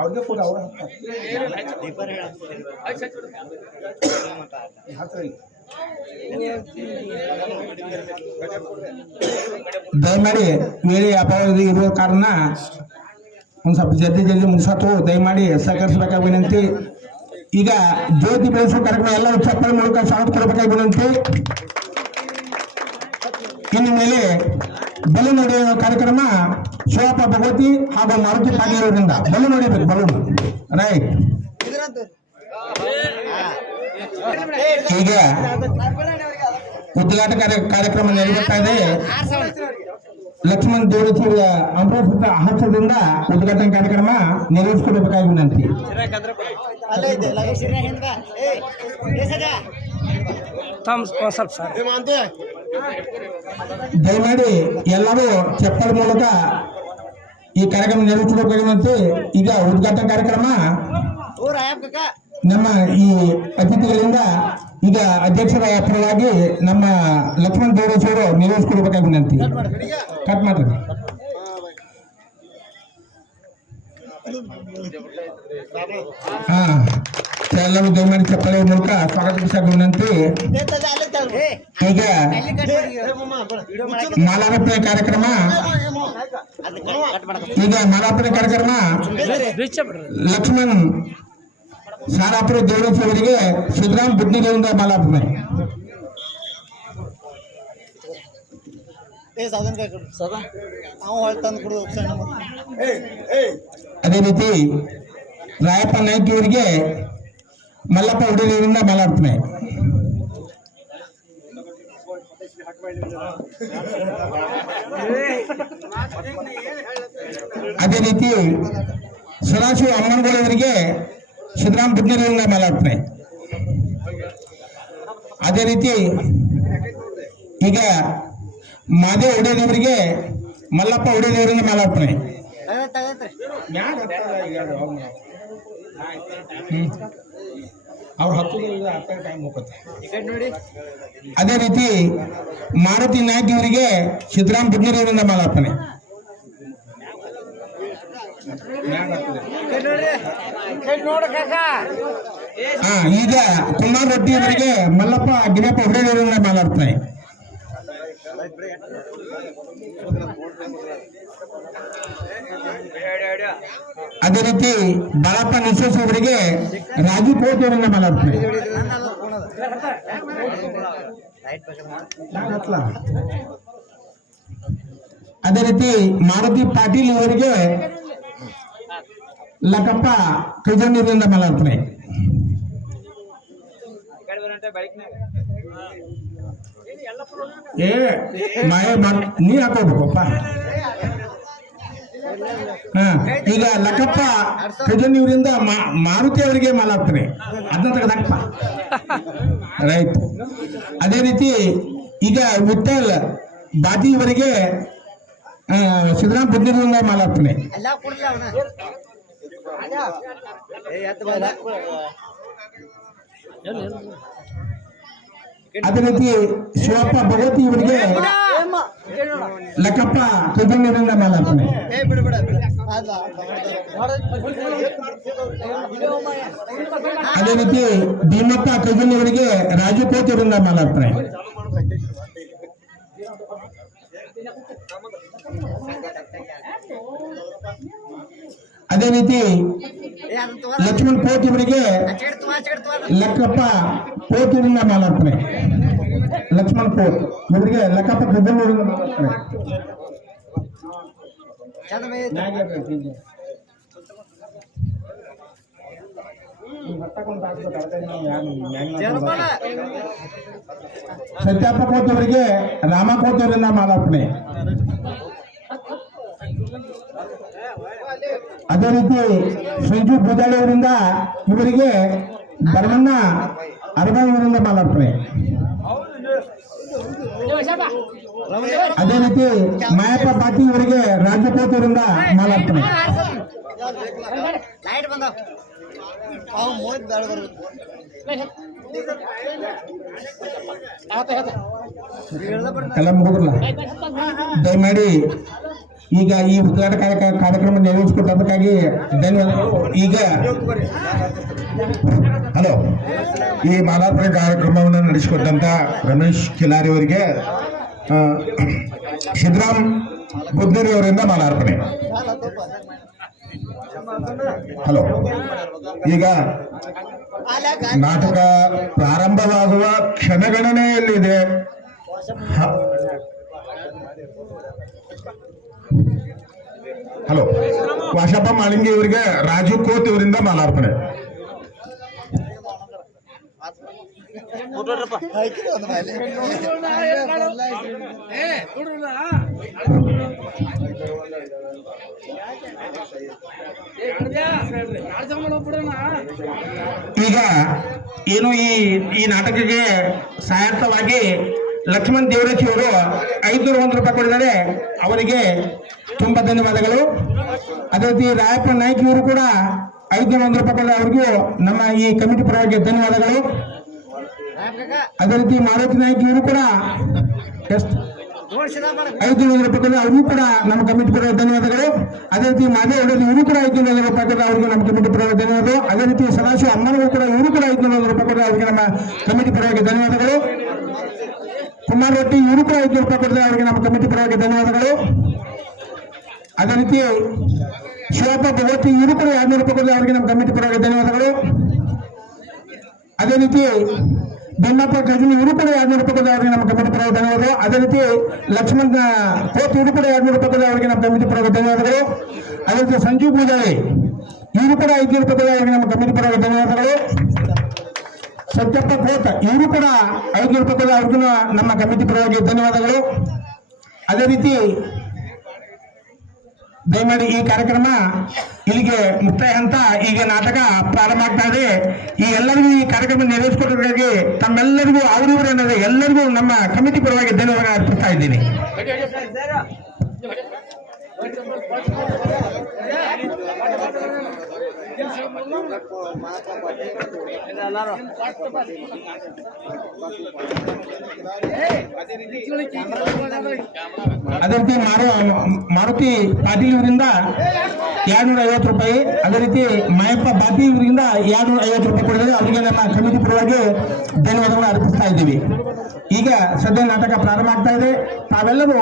ಅವ್ರಿಗೆ ಕೂಡ ಅವ್ರ ದಯಮಾಡಿ ವೇಳೆ ವ್ಯಾಪಾರ ಇರುವ ಕಾರಣ ಒಂದು ಸ್ವಲ್ಪ ಜಲ್ದಿ ಜಲ್ದಿ ಮುಗಿಸತ್ತು ದಯಮಾಡಿ ಸಹಕರಿಸಬೇಕಾಗಿ ವಿನಂತಿ. ಈಗ ಜ್ಯೋತಿ ಬೆಳೆಸುವ ಕಾರ್ಯಕ್ರಮ ಎಲ್ಲ ಚಪ್ಪಲ್ ಮೂಲಕ ಸಾಥ್ ಕೊಡಬೇಕಾಗಿ ವಿನಂತಿ. ಇನ್ನು ಮೇಲೆ ಬಲು ಹೊಡೆಯುವ ಕಾರ್ಯಕ್ರಮ ಶಿವಪ್ಪ ಭಗವತಿ ಹಾಗೂ ಮಾರುತಿ ಪಾಂಡಿಯವರಿಂದ ಬಲೂನ್ ಹೊಡಿಬೇಕು ಬಲೂನ್ ಬಲು ರೈಟ್ ಈಗ ಉದ್ಘಾಟ ಕಾರ್ಯಕ್ರಮ ನಡೆಯುತ್ತಾ ಇದೆ. ಲಕ್ಷ್ಮಣ್ ದೇವರತಿ ಅಮೃತ ಹಸ್ತದಿಂದ ಉದ್ಘಾಟನಾ ಕಾರ್ಯಕ್ರಮ ನೆರವೇರಿಸಿಕೊಡಬೇಕಾಗಿ ವಿನಂತಿ. ಸ್ವಲ್ಪ ದಯಮಾಡಿ ಎಲ್ಲರೂ ಚಪ್ಪಲ್ ಮೂಲಕ ಈ ಕಾರ್ಯಕ್ರಮ ನೆರವೇರಿಸಬೇಕಾಗಿ ವಿನಂತಿ ಈಗ ಉದ್ಘಾಟನಾ ಕಾರ್ಯಕ್ರಮ ನಮ್ಮ ಈ ಅತಿಥಿಗಳಿಂದ ಈಗ ಅಧ್ಯಕ್ಷರ ಪರವಾಗಿ ನಮ್ಮ ಲಕ್ಷ್ಮಣ್ ದೇವರೇಶ್ ಅವರು ನೆರವೇರಿಸಿಕೊಡ್ಬೇಕಾಗಿ ವಿನಂತಿ. ಕಟ್ ಮಾಡ್ರಿ ಹಾ ಎಲ್ಲರೂ ದಯಮಾಡಿ ಚಪ್ಪಲಿ ಮೂಲಕ ಸ್ವಾಗತಿಸಬೇಕು ವಿನಂತಿ ಈಗ ಮಾಲಾರ್ಪಣೆ ಕಾರ್ಯಕ್ರಮ ಈಗ ಮಾಲಾರ್ಪಣೆ ಕಾರ್ಯಕ್ರಮ ರೀಚ್ ಬಿಡ್ರಿ ಲಕ್ಷ್ಮಣ್ ಸಾರಾಪುರ ದೇವರಪ್ಪ ಅವರಿಗೆ ಸಿದ್ದರಾಮ್ ಬುದ್ಧಿಗಳಿಂದ ಮಾಲಾರ್ಪಣೆ ನಾವು ಹೊಳ್ ತಂದು ಕೊಡು ಸಣ್ಣ ಮಕ್ಳು. ಅದೇ ರೀತಿ ರಾಯಪ್ಪ ನಾಯ್ಕ ಇವರಿಗೆ ಮಲ್ಲಪ್ಪ ಹುಡುಗರಿಂದ ಮಾಲಾರ್ಪಣೆ. ಅದೇ ರೀತಿ ಸದಾಶಿವ ಅಮ್ಮನಗೌಡವರಿಗೆ ಸಿದ್ದರಾಮ್ ಬುದ್ಧರಿಂದ ಮಾಲಾರ್ಪಣೆ. ಅದೇ ರೀತಿ ಈಗ ಮಾದೇವ್ ಒಡೆಯದವರಿಗೆ ಮಲ್ಲಪ್ಪ ಅವ್ರ ಹತ್ತು ಟೈಮ್ ಹೋಗುತ್ತೆ. ಈ ಕಡೆ ನೋಡಿ. ಅದೇ ರೀತಿ ಮಾರುತಿ ನಾಯ್ಕ ಇವರಿಗೆ ಸಿದ್ದರಾಮ್ ಬುದ್ನೂರಿವರಿಂದ ಮಾಲಾರ್ಪಣೆ ಹಾ ಈಗ ಕುಮಾರ್ ರೊಟ್ಟಿ ಅವರಿಗೆ ಮಲ್ಲಪ್ಪ ಗಿರಿಯಪ್ಪ ಹುಡುಗರಿಂದ ಮಾಲಾರ್ಪಣೆ ಅದೇ ರೀತಿ ಬಾಳಪ್ಪ ನಿಶೇಶ್ ಅವರಿಗೆ ರಾಜು ಕೋಟ್ ಅವರಿಂದ ಅದೇ ರೀತಿ ಮಾರುತಿ ಪಾಟೀಲ್ ಇವರಿಗೆ ಲಕ್ಕಪ್ಪ ಕೈಜಂಡಿರಿಂದ ಮಾಲಾರ್ಪಣೆ ಏ ಮಾಡ್- ನೀ ಹಾಕೋಬೇಕಪ್ಪ. ಈಗ ಲಕ್ಕಪ್ಪ ಕೈಜಂಡಿಯವರಿಂದ ಮಾರುತಿ ಅವರಿಗೆ ಮಾಲಾಗ್ತಾನೆ ಅದನ್ನ ತೆಗೆದಾಕಪ್ಪ ರೈಟ್. ಅದೇ ರೀತಿ ಈಗ ವಿಠಲ್ ಬಾದಿ ಇವರಿಗೆ ಸಿದ್ದರಾಮ್ ಬುದ್ಧಿರಿಂದ ಮಾಲಾಗ್ತಾನೆ ಅದೇ ರೀತಿ ಶಿವಪ್ಪ ಭಗವತಿ ಇವರಿಗೆ ಲಕ್ಕಪ್ಪ ಬಿಡು ಬಿಡು ಅದ ರೀತಿ ಭೀಮಪ್ಪ ರಾಜು ಕೋಟ್ ಅವರಿಂದ ಮಾಲಾರ್ಪಣೆ. ಅದೇ ರೀತಿ ಲಕ್ಷ್ಮಣ್ ಕೋಟ್ ಇವರಿಗೆ ಚೆಡ್ತು ಮಾ ಚೆಡ್ತು ಅದ ಲಕ್ಕಪ್ಪ ಕೋಟ್ ಇವರಿಂದ ಮಾಲಾರ್ಪಣೆ. ಲಕ್ಷ್ಮಣ್ ಕೋರ್ ಇವರಿಗೆ ಮೇ ಜರ್ಮನ ಸತ್ಯಪ್ಪ ಕೋತವರಿಗೆ ರಾಮ ಕೋತವರಿಂದ ಮಾಲಾರ್ಪಣೆ. ಅದೇ ರೀತಿ ಸಂಜು ಭೂಜಾಳಿಯವರಿಂದ ಇವರಿಗೆ ಧರ್ಮಣ್ಣ ಅರಬಾಯಿ ಅವರಿಂದ ಮಾಲಾರ್ಪಣೆ. ಅದೇ ರೀತಿ ಮಾಯಪ್ಪ ಪಾಟೀಲ್ ಅವರಿಗೆ ರಾಜ್ಯ ಅವರಿಂದ ಮಾಲಾರ್ಪಣೆ ಎಲ್ಲ ದಯಮಾಡಿ ಈಗ ಈ ಉದ್ಘಾಟಕ ಕಾರ್ಯ- ಕಾರ್ಯಕ್ರಮ ನೆರವೇರಿಸಿಕೊಟ್ಟದಕ್ಕಾಗಿ ಧನ್ಯವಾದಗಳು ಈಗ ಹಲೋ, ಈ ಮಾಲಾತ್ರ ಕಾರ್ಯಕ್ರಮವನ್ನು ನಡೆಸಿಕೊಟ್ಟಂತ ರಮೇಶ್ ಕಿಲಾರಿ ಅವರಿಗೆ ಸಿದ್ದರಾಮ್ ಬುದ್ಧರಿ ಅವರಿಂದ ಮಾಲಾರ್ಪಣೆ. ಹಲೋ, ಈಗ ನಾಟಕ ಪ್ರಾರಂಭವಾಗುವ ಕ್ಷಣಗಣನೆಯಲ್ಲಿದೆ. ಹಲೋ. ವಾಶಪ್ಪ ಮಾಳಿಂಗಿ ಇವರಿಗೆ ರಾಜು ಕೋತ್ ಇವರಿಂದ ಮಾಲಾರ್ಪಣೆ. ಈಗ ಏನು ಈ ಈ ನಾಟಕಕ್ಕೆ ಸಹಾಯಕವಾಗಿ ಲಕ್ಷ್ಮಣ್ ದೇವರಾಜಿ ಅವರು ಐದುನೂರ ಒಂದು ರೂಪಾಯಿ ಕೊಟ್ಟಿದ್ದಾರೆ. ಅವರಿಗೆ ತುಂಬಾ ಧನ್ಯವಾದಗಳು. ಅದೇ ರೀತಿ ರಾಯಪ್ಪ ನಾಯ್ಕ ಇವರು ಕೂಡ ಐದುನೂರ ಒಂದು ರೂಪಾಯಿ ಅವ್ರಿಗೂ ನಮ್ಮ ಈ ಕಮಿಟಿ ಪರವಾಗಿ ಧನ್ಯವಾದಗಳು. ಅದೇ ರೀತಿ ಮಾರುತಿ ನಾಯ್ಕ ಇವರು ಕೂಡ ಐದು ನೂರು ರೂಪಾಯಿ ಅವ್ರಿಗೂ ಕೂಡ ನಮ್ಮ ಕಮಿಟಿ ಪರವಾಗಿ ಧನ್ಯವಾದಗಳು. ಅದೇ ರೀತಿ ಮಾದೇ ಒಡೆದು ಇವರು ಕೂಡ ಐದು ನೂರು ರೂಪಾಯಿ ಅವ್ರಿಗೂ ನಮ್ಮ ಕಮಿಟಿ ಪರವಾಗಿ ಧನ್ಯವಾದಗಳು. ಅದೇ ರೀತಿ ಸದಾಶಿವ ಅಮ್ಮನವರು ಕೂಡ ಇವರು ಕೂಡ ಐದು ನೂರು ರೂಪಾಯಿ ಅವರಿಗೆ ನಮ್ಮ ಕಮಿಟಿ ಪರವಾಗಿ ಧನ್ಯವಾದಗಳು. ಕುಮಾರ್ ರೊಟ್ಟಿ ಇವರು ಕೂಡ ಐದು ರೂಪಾಯಿ ಅವರಿಗೆ ನಮ್ಮ ಕಮಿಟಿ ಪರವಾಗಿ ಧನ್ಯವಾದಗಳು. ಅದೇ ರೀತಿ ಶಿವಪ್ಪ ಭಗವತಿ ಇವರು ಕೂಡ ಎರಡು ನೂರು ರೂಪಾಯಿ ಅವರಿಗೆ ನಮ್ಮ ಕಮಿಟಿ ಪರವಾಗಿ ಧನ್ಯವಾದಗಳು. ಅದೇ ರೀತಿ ಬೆನ್ನಪ್ಪ ಗಜನಿ ಇವರು ಕೂಡ ಎರಡು ನೂರು ರೂಪಾಯಿ ಅವರಿಗೆ ನಮ್ಮ ಕಮಿಟಿ ಪರವಾಗಿ ಧನ್ಯವಾದಗಳು. ಅದೇ ರೀತಿ ಲಕ್ಷ್ಮಣ್ ಕೋತ್ ಇವರು ಕೂಡ ಎರಡು ನೂರು ರೂಪಾಯಿ ಅವರಿಗೆ ನಮ್ಮ ಕಮಿಟಿ ಪರವಾಗಿ ಧನ್ಯವಾದಗಳು. ಅದೇ ರೀತಿ ಸಂಜೀವ್ ಪೂಜಾರಿ ಇವರು ಕೂಡ ಐದುನೂರು ರೂಪಾಯಿ ಅವರಿಗೆ ನಮ್ಮ ಕಮಿಟಿ ಪರವಾಗಿ ಧನ್ಯವಾದಗಳು. ಸತ್ಯಪ್ಪ ಕೋತ ಇವರು ಕೂಡ ಐದುನೂರು ರೂಪಾಯಿ ಅವ್ರಿಗೂ ನಮ್ಮ ಕಮಿಟಿ ಪರವಾಗಿ ಧನ್ಯವಾದಗಳು. ಅದೇ ರೀತಿ ದಯಮಾಡಿ ಈ ಕಾರ್ಯಕ್ರಮ ಇಲ್ಲಿಗೆ ಮುಕ್ತಾಯ ಅಂತ ಈಗ ನಾಟಕ ಪ್ರಾರಂಭ ಆಗ್ತಾ ಇದೆ. ಈ ಎಲ್ಲರಿಗೂ ಈ ಕಾರ್ಯಕ್ರಮ ನೆರವೇರಿಸಿಕೊಟ್ಟವರಿಗೆ ತಮ್ಮೆಲ್ಲರಿಗೂ ಅವರಿವರು ಅನ್ನೋದು ಎಲ್ಲರಿಗೂ ನಮ್ಮ ಕಮಿಟಿ ಪರವಾಗಿ ಧನ್ಯವಾದ ಅರ್ಪಿಸ್ತಾ ಇದ್ದೀನಿ. ಅದೇ ರೀತಿ ಮಾರು, ಮಾರುತಿ ಪಾಟೀಲ್ ಇವರಿಂದ ಎರಡ್ನೂರ ಐವತ್ತು ರೂಪಾಯಿ. ಅದೇ ರೀತಿ ಮಯಪ್ಪ ಬಾತಿ ಇವರಿಂದ ಎರಡ್ನೂರ ಐವತ್ತು ರೂಪಾಯಿ ಕೊಡಿದ್ರೆ ಅವರಿಗೆ ನಮ್ಮ ಸಮಿತಿ ಪರವಾಗಿ ಧನ್ಯವಾದವನ್ನು ಅರ್ಪಿಸ್ತಾ ಇದ್ದೀವಿ. ಈಗ ಸದ್ಯ ನಾಟಕ ಪ್ರಾರಂಭ ಆಗ್ತಾ ಇದೆ. ತಾವೆಲ್ಲರೂ